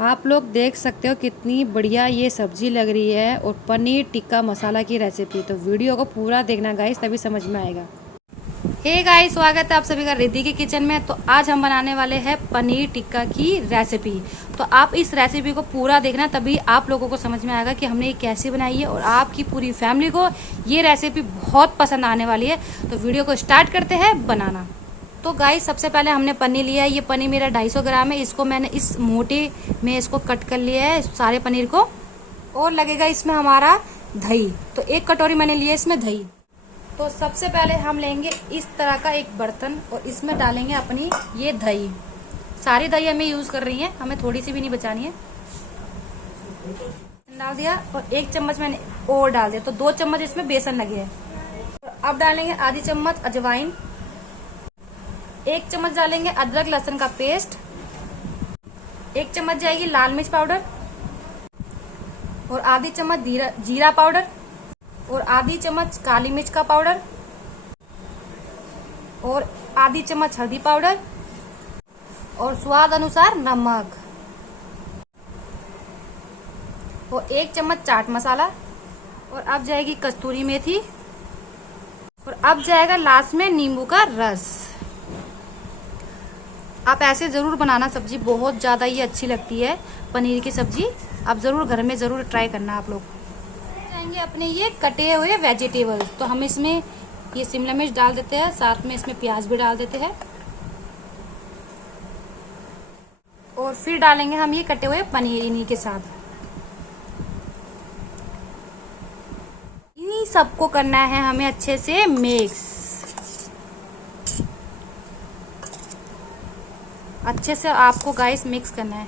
आप लोग देख सकते हो कितनी बढ़िया ये सब्जी लग रही है और पनीर टिक्का मसाला की रेसिपी। तो वीडियो को पूरा देखना गाइस, तभी समझ में आएगा। हे गाइस, स्वागत है आप सभी का रिद्धि के किचन में। तो आज हम बनाने वाले हैं पनीर टिक्का की रेसिपी। तो आप इस रेसिपी को पूरा देखना, तभी आप लोगों को समझ में आएगा कि हमने ये कैसे बनाई है और आपकी पूरी फैमिली को ये रेसिपी बहुत पसंद आने वाली है। तो वीडियो को स्टार्ट करते हैं बनाना। तो गाइस, सबसे पहले हमने पनीर लिया है। ये पनीर मेरा 250 ग्राम है। इसको मैंने इस मोटे में इसको कट कर लिया है सारे पनीर को। और लगेगा इसमें हमारा दही। तो 1 कटोरी मैंने लिया इसमें दही। तो सबसे पहले हम लेंगे इस तरह का एक बर्तन और इसमें डालेंगे अपनी ये दही। सारी दही हमें यूज कर रही है, हमें थोड़ी सी भी नहीं बचानी है। डाल दिया और 1 चम्मच मैंने और डाल दिया। तो 2 चम्मच इसमें बेसन लगे हैं। अब डालेंगे आधी चम्मच अजवाइन। 1 चम्मच डालेंगे अदरक लहसुन का पेस्ट। 1 चम्मच जाएगी लाल मिर्च पाउडर और आधी चम्मच जीरा पाउडर और आधी चम्मच काली मिर्च का पाउडर और आधी चम्मच हल्दी पाउडर और स्वाद अनुसार नमक और 1 चम्मच चाट मसाला। और अब जाएगी कस्तूरी मेथी और अब जाएगा लास्ट में नींबू का रस। आप ऐसे जरूर बनाना, सब्जी बहुत ज्यादा ही अच्छी लगती है पनीर की सब्जी। आप जरूर घर में जरूर ट्राई करना आप लोग। जाएंगे अपने ये कटे हुए वेजिटेबल। तो हम इसमें ये शिमला मिर्च डाल देते हैं, साथ में इसमें प्याज भी डाल देते हैं और फिर डालेंगे हम ये कटे हुए पनीर इन्हीं के साथ। इन्हीं सबको करना है हमें अच्छे से मिक्स। अच्छे से आपको गाइस मिक्स करना है।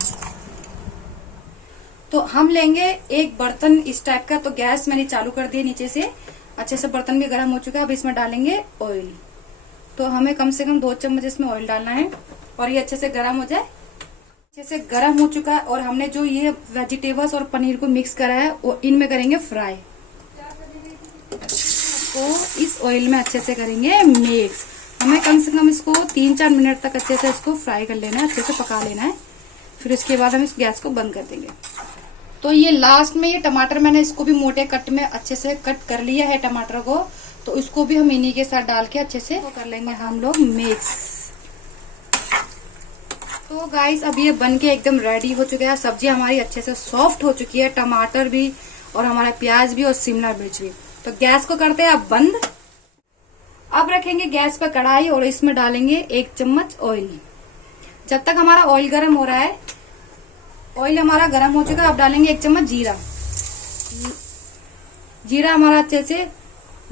तो हम लेंगे एक बर्तन इस टाइप का। तो गैस मैंने चालू कर दिया नीचे से। अच्छे से बर्तन भी गर्म हो चुका है। अब इसमें डालेंगे ऑयल। तो हमें कम से कम 2 चम्मच इसमें ऑयल डालना है और ये अच्छे से गर्म हो जाए। अच्छे से गर्म हो चुका है और हमने जो ये वेजिटेबल्स और पनीर को मिक्स करा है वो इनमें करेंगे फ्राई। तो इस ऑयल में अच्छे से करेंगे मिक्स। हमें कम से कम इसको 3-4 मिनट तक अच्छे से इसको फ्राई कर लेना है, अच्छे से पका लेना है। फिर इसके बाद हम इस गैस को बंद कर देंगे। तो ये लास्ट में ये टमाटर मैंने इसको भी मोटे कट में अच्छे से कट कर लिया है टमाटर को। तो इसको भी हम इन्हीं के साथ डाल के अच्छे से कर लेंगे हम लोग मिक्स। तो गाइस, अब ये बन के एकदम रेडी हो चुका है। सब्जी हमारी अच्छे से सॉफ्ट हो चुकी है, टमाटर भी और हमारा प्याज भी और शिमला मिर्च भी। तो गैस को करते हैं अब बंद। अब रखेंगे गैस पर कढ़ाई और इसमें डालेंगे 1 चम्मच ऑयल। जब तक हमारा ऑयल गर्म हो रहा है, ऑयल हमारा गर्म हो चुका है। अब डालेंगे 1 चम्मच जीरा। जीरा हमारा अच्छे से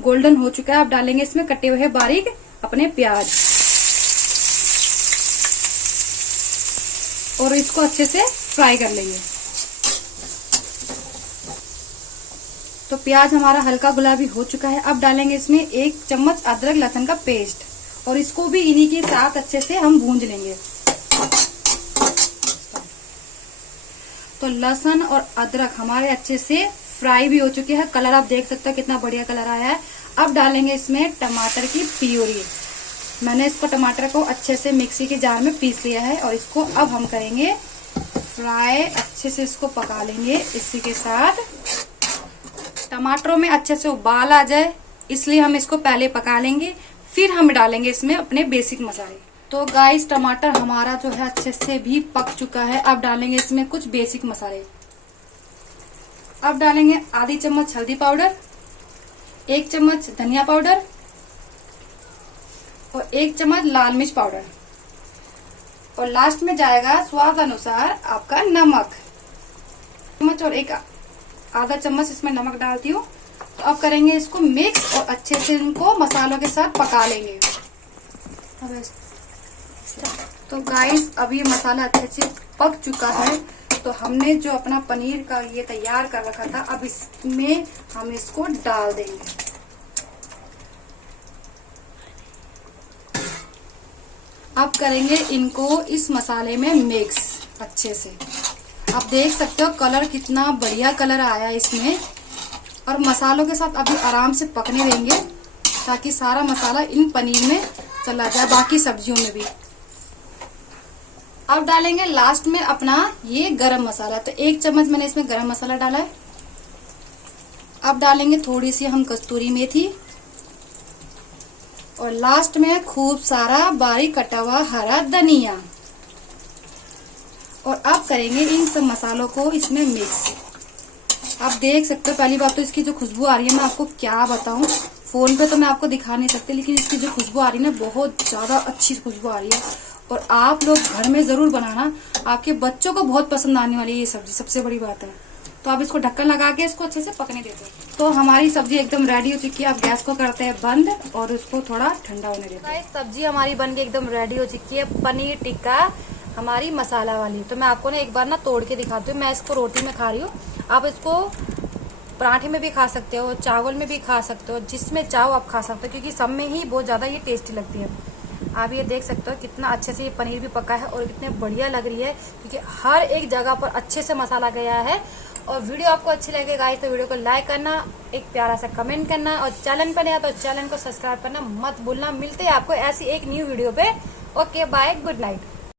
गोल्डन हो चुका है। अब डालेंगे इसमें कटे हुए बारीक अपने प्याज और इसको अच्छे से फ्राई कर लेंगे। तो प्याज हमारा हल्का गुलाबी हो चुका है। अब डालेंगे इसमें 1 चम्मच अदरक लहसुन का पेस्ट और इसको भी इन्हीं के साथ अच्छे से हम भूंज लेंगे। तो लहसुन और अदरक हमारे अच्छे से फ्राई भी हो चुके हैं। कलर आप देख सकते हो कितना बढ़िया कलर आया है। अब डालेंगे इसमें टमाटर की प्यूरी। मैंने इसको टमाटर को अच्छे से मिक्सी के जार में पीस लिया है और इसको अब हम करेंगे फ्राई। अच्छे से इसको पका लेंगे। इसी के साथ टमाटरों में अच्छे से उबाल आ जाए, इसलिए हम इसको पहले पका लेंगे, फिर हम डालेंगे इसमें अपने बेसिक मसाले। तो गाइस, टमाटर हमारा जो है अच्छे से भी पक चुका है। अब डालेंगे इसमें कुछ बेसिक मसाले। अब डालेंगे आधी चम्मच हल्दी पाउडर, 1 चम्मच धनिया पाउडर और 1 चम्मच लाल मिर्च पाउडर और लास्ट में जाएगा स्वाद अनुसार आपका नमक। चम्मच और 1 आधा चम्मच इसमें नमक डालती हूँ। तो अब करेंगे इसको मिक्स और अच्छे से इनको मसालों के साथ पका लेंगे। तो गाइस, अब ये मसाला अच्छे से पक चुका है। तो हमने जो अपना पनीर का ये तैयार कर रखा था, अब इसमें हम इसको डाल देंगे। अब करेंगे इनको इस मसाले में मिक्स अच्छे से। आप देख सकते हो कलर कितना बढ़िया कलर आया है इसमें। और मसालों के साथ अभी आराम से पकने देंगे ताकि सारा मसाला इन पनीर में चला जाए, बाकी सब्जियों में भी। अब डालेंगे लास्ट में अपना ये गरम मसाला। तो 1 चम्मच मैंने इसमें गरम मसाला डाला है। अब डालेंगे थोड़ी सी हम कस्तूरी मेथी और लास्ट में खूब सारा बारीक कटा हुआ हरा धनिया। और अब करेंगे इन सब मसालों को इसमें मिक्स। आप देख सकते हो, पहली बात तो इसकी जो खुशबू आ रही है, मैं आपको क्या बताऊं, फोन पे तो मैं आपको दिखा नहीं सकती, लेकिन इसकी जो खुशबू आ रही है ना, बहुत ज्यादा अच्छी खुशबू आ रही है। और आप लोग घर में जरूर बनाना, आपके बच्चों को बहुत पसंद आने वाली है ये सब्जी, सबसे बड़ी बात है। तो आप इसको ढक्कन लगा के इसको अच्छे से पकने देते हैं। तो हमारी सब्जी एकदम रेडी हो चुकी है। अब गैस को करते हैं बंद और उसको थोड़ा ठंडा होने देते हैं। सब्जी हमारी बन के एकदम रेडी हो चुकी है, पनीर टिक्का हमारी मसाला वाली। तो मैं आपको ना एक बार ना तोड़ के दिखाती हूँ। मैं इसको रोटी में खा रही हूँ, आप इसको पराठे में भी खा सकते हो, चावल में भी खा सकते हो, जिसमें चाहो आप खा सकते हो, क्योंकि सब में ही बहुत ज्यादा ये टेस्टी लगती है। आप ये देख सकते हो कितना अच्छे से ये पनीर भी पका है और कितने बढ़िया लग रही है, क्योंकि हर एक जगह पर अच्छे से मसाला गया है। और वीडियो आपको अच्छी लगे गाइस तो वीडियो को लाइक करना, एक प्यारा सा कमेंट करना और चैनल पर नया तो चैनल को सब्सक्राइब करना मत भूलना। मिलते हैं आपको ऐसी एक न्यू वीडियो पे। Okay bye, good night.